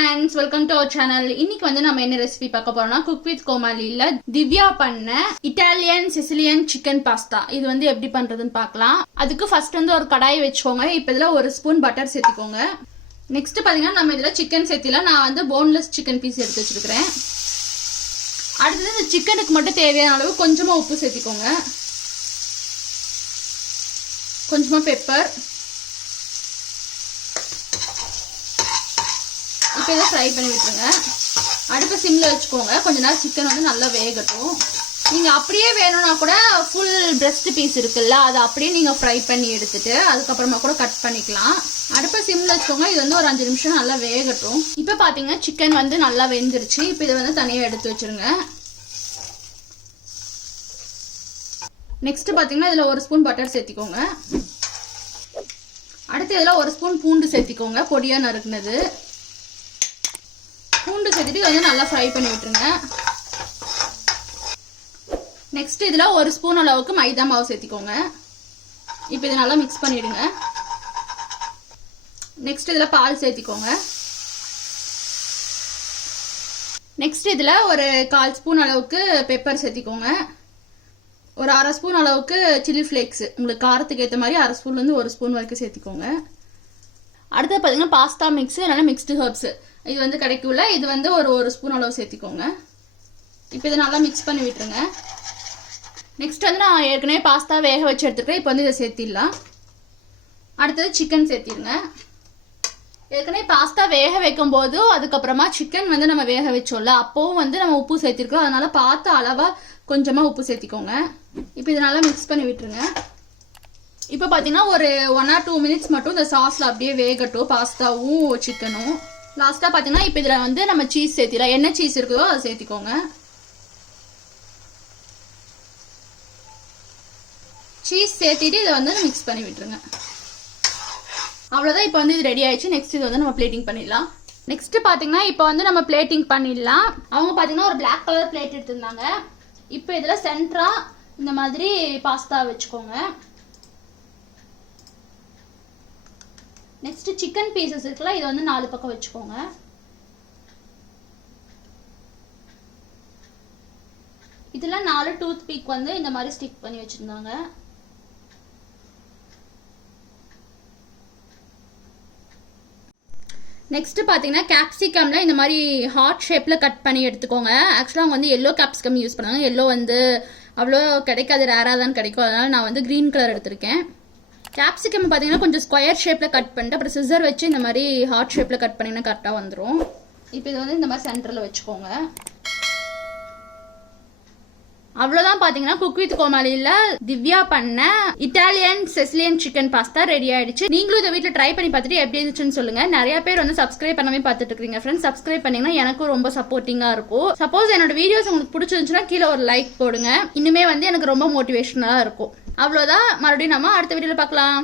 friends, welcome to our channel. இன்னைக்கு வந்து நம்ம என்ன ரெசிபி பார்க்க போறோம்னா குக் வித் கோமாளில திவ்யா பண்ண இட்டாலியன் சிசிலியன் சிக்கன் பாஸ்தா. இது வந்து எப்படி பண்றதுன்னு பார்க்கலாம். அதுக்கு ஃபர்ஸ்ட் வந்து ஒரு கடாய் வச்சுக்கோங்க. இப்போ இதுல ஒரு ஸ்பூன் பட்டர் சேர்த்துக்கோங்க. நெக்ஸ்ட் பாத்தீங்கன்னா நம்ம இதுல சிக்கன் சேர்த்தில. நான் வந்து போன்லெஸ் சிக்கன் பீஸ் எடுத்து வச்சிருக்கேன். அடுத்தது இந்த சிக்கனுக்கு மட்டும் தேவையான அளவு கொஞ்சமா உப்பு சேர்த்துக்கோங்க. கொஞ்சமா பெப்பர். இப்போ இதை ஃப்ரை பண்ணி விட்டுருங்க. அடுப்பு சிம்மில் வச்சுக்கோங்க. கொஞ்ச நேரம் சிக்கன் வந்து நல்லா வேகட்டும். நீங்கள் அப்படியே வேணும்னா கூட ஃபுல் பிரெஸ்ட் பீஸ் இருக்குல்ல, அதை அப்படியே நீங்கள் ஃப்ரை பண்ணி எடுத்துட்டு அதுக்கப்புறமா கூட கட் பண்ணிக்கலாம். அடுப்பை சிம்மில் வச்சுக்கோங்க. இது வந்து ஒரு 5 நிமிஷம் நல்லா வேகட்டும். இப்போ பார்த்தீங்கன்னா சிக்கன் வந்து நல்லா வெந்துருச்சு. இப்போ இதை வந்து தனியாக எடுத்து வச்சுருங்க. நெக்ஸ்ட் பார்த்தீங்கன்னா இதில் ஒரு ஸ்பூன் பட்டர் சேர்த்திக்கோங்க. அடுத்து இதில் ஒரு ஸ்பூன் பூண்டு சேர்த்திக்கோங்க, பொடியாக நறுக்குனது. பூண்டு சேர்த்துட்டு வந்து நல்லா ஃப்ரை பண்ணி விட்டுருங்க. நெக்ஸ்ட் இதில் ஒரு ஸ்பூன் அளவுக்கு மைதா மாவு சேர்த்திக்கோங்க. இப்போ இதை நல்லா மிக்ஸ் பண்ணிடுங்க. நெக்ஸ்ட் இதில் பால் சேர்த்திக்கோங்க. நெக்ஸ்ட் இதில் ஒரு 1/4 ஸ்பூன் அளவுக்கு பெப்பர் சேர்த்திக்கோங்க. ஒரு 1/2 ஸ்பூன் அளவுக்கு சில்லி ஃப்ளேக்ஸ், உங்களுக்கு காரத்துக்கு ஏற்ற மாதிரி 1/2 ஸ்பூன்லேருந்து 1 ஸ்பூன் வரைக்கும் சேர்த்திக்கோங்க. அடுத்து பார்த்தீங்கன்னா பாஸ்தா மிக்ஸ், இல்லைன்னா மிக்ஸ்டு ஹர்ப்ஸ் இது வந்து கிடைக்கும்ல, இது வந்து ஒரு ஸ்பூன் அளவு சேர்த்திக்கோங்க. இப்போ இதை நல்லா மிக்ஸ் பண்ணி விட்டுருங்க. நெக்ஸ்ட் வந்து நான் ஏற்கனவே பாஸ்தா வேக வச்சு எடுத்துருக்கேன். இப்போ வந்து இதை சேர்த்திடலாம். அடுத்தது சிக்கன் சேர்த்திடுங்க. ஏற்கனவே பாஸ்தா வேக வைக்கும் போது அதுக்கப்புறமா சிக்கன் வந்து நம்ம வேக வச்சோம்ல, அப்போவும் வந்து நம்ம உப்பு சேர்த்திருக்கோம். அதனால பார்த்து அளவாக கொஞ்சமாக உப்பு சேர்த்திக்கோங்க. இப்போ இதை நல்லா மிக்ஸ் பண்ணி விட்டுருங்க. இப்போ பார்த்தீங்கன்னா ஒரு 1 or 2 மினிட்ஸ் மட்டும் இந்த சாஸில் அப்படியே வேகட்டும், பாஸ்தாவும் சிக்கனும். லாஸ்ட்டாக பார்த்தீங்கன்னா இப்போ இதில் வந்து நம்ம சீஸ் சேர்த்திடலாம். என்ன சீஸ் இருக்குதோ அதை சேர்த்திக்கோங்க. சீஸ் சேர்த்திட்டு இதை வந்து மிக்ஸ் பண்ணி விட்டுருங்க. அவ்வளோதான். இப்போ வந்து இது ரெடி ஆயிடுச்சு. நெக்ஸ்ட் இது வந்து நம்ம பிளேட்டிங் பண்ணிடலாம். நெக்ஸ்ட் பார்த்தீங்கன்னா இப்போ வந்து நம்ம பிளேட்டிங் பண்ணிடலாம். அவங்க பார்த்தீங்கன்னா ஒரு பிளாக் கலர் பிளேட் எடுத்திருந்தாங்க. இப்போ இதில் சென்டரா இந்த மாதிரி பாஸ்தா வச்சுக்கோங்க. நெக்ஸ்ட் சிக்கன் பீசஸ் இருக்குல்ல, இதை வந்து 4 பக்கம் வச்சுக்கோங்க. இதுல 4 டூத் பீக் வந்து இந்த மாதிரி ஸ்டிக் பண்ணி வச்சிருந்தாங்க. நெக்ஸ்ட் பார்த்தீங்கன்னா கேப்சிகம்ல இந்த மாதிரி ஹார்ட் ஷேப்ல கட் பண்ணி எடுத்துக்கோங்க. ஆக்சுவலாக அவங்க வந்து எல்லோ கேப்சிகம் யூஸ் பண்ணாங்க. எல்லோ வந்து அவ்வளோ கிடைக்காது, ரேராக தான் கிடைக்கும். அதனால நான் வந்து கிரீன் கலர் எடுத்திருக்கேன். கேப்சிகம் பார்த்தீங்கன்னா கொஞ்சம் ஸ்கொயர் ஷேப்பில் கட் பண்ணிட்டு அப்புறம் சிசர் வச்சு இந்த மாதிரி ஹார்ட் ஷேப்பில் கட் பண்ணிங்கன்னா கரெக்டாக வந்துடும். இப்போ இது வந்து இந்த மாதிரி சென்டரில் வச்சுக்கோங்க. அவ்வளோதான். பார்த்தீங்கன்னா குக் வித் கோமாளியில் திவ்யா பண்ண Italian Sicilian chicken pasta ready ஆயிடுச்சு. நீங்களும் இதை வீட்டில் ட்ரை பண்ணி பார்த்துட்டு எப்படி இருந்துச்சுன்னு சொல்லுங்க. நிறைய பேர் வந்து சப்ஸ்கிரைப் பண்ணவே பார்த்துட்டு இருக்கீங்க ஃப்ரெண்ட்ஸ். சப்ஸ்கிரைப் பண்ணீங்கன்னா எனக்கும் ரொம்ப சப்போர்ட்டிங்காக இருக்கும். சப்போஸ் என்னோட வீடியோஸ் உங்களுக்கு பிடிச்சிருந்துச்சுன்னா கீழே ஒரு லைக் போடுங்க. இன்னுமே வந்து எனக்கு ரொம்ப மோட்டிவேஷனாக இருக்கும். அவ்வளோதான். மறுபடியும் நம்ம அடுத்த வீடியோவில் பார்க்கலாம்.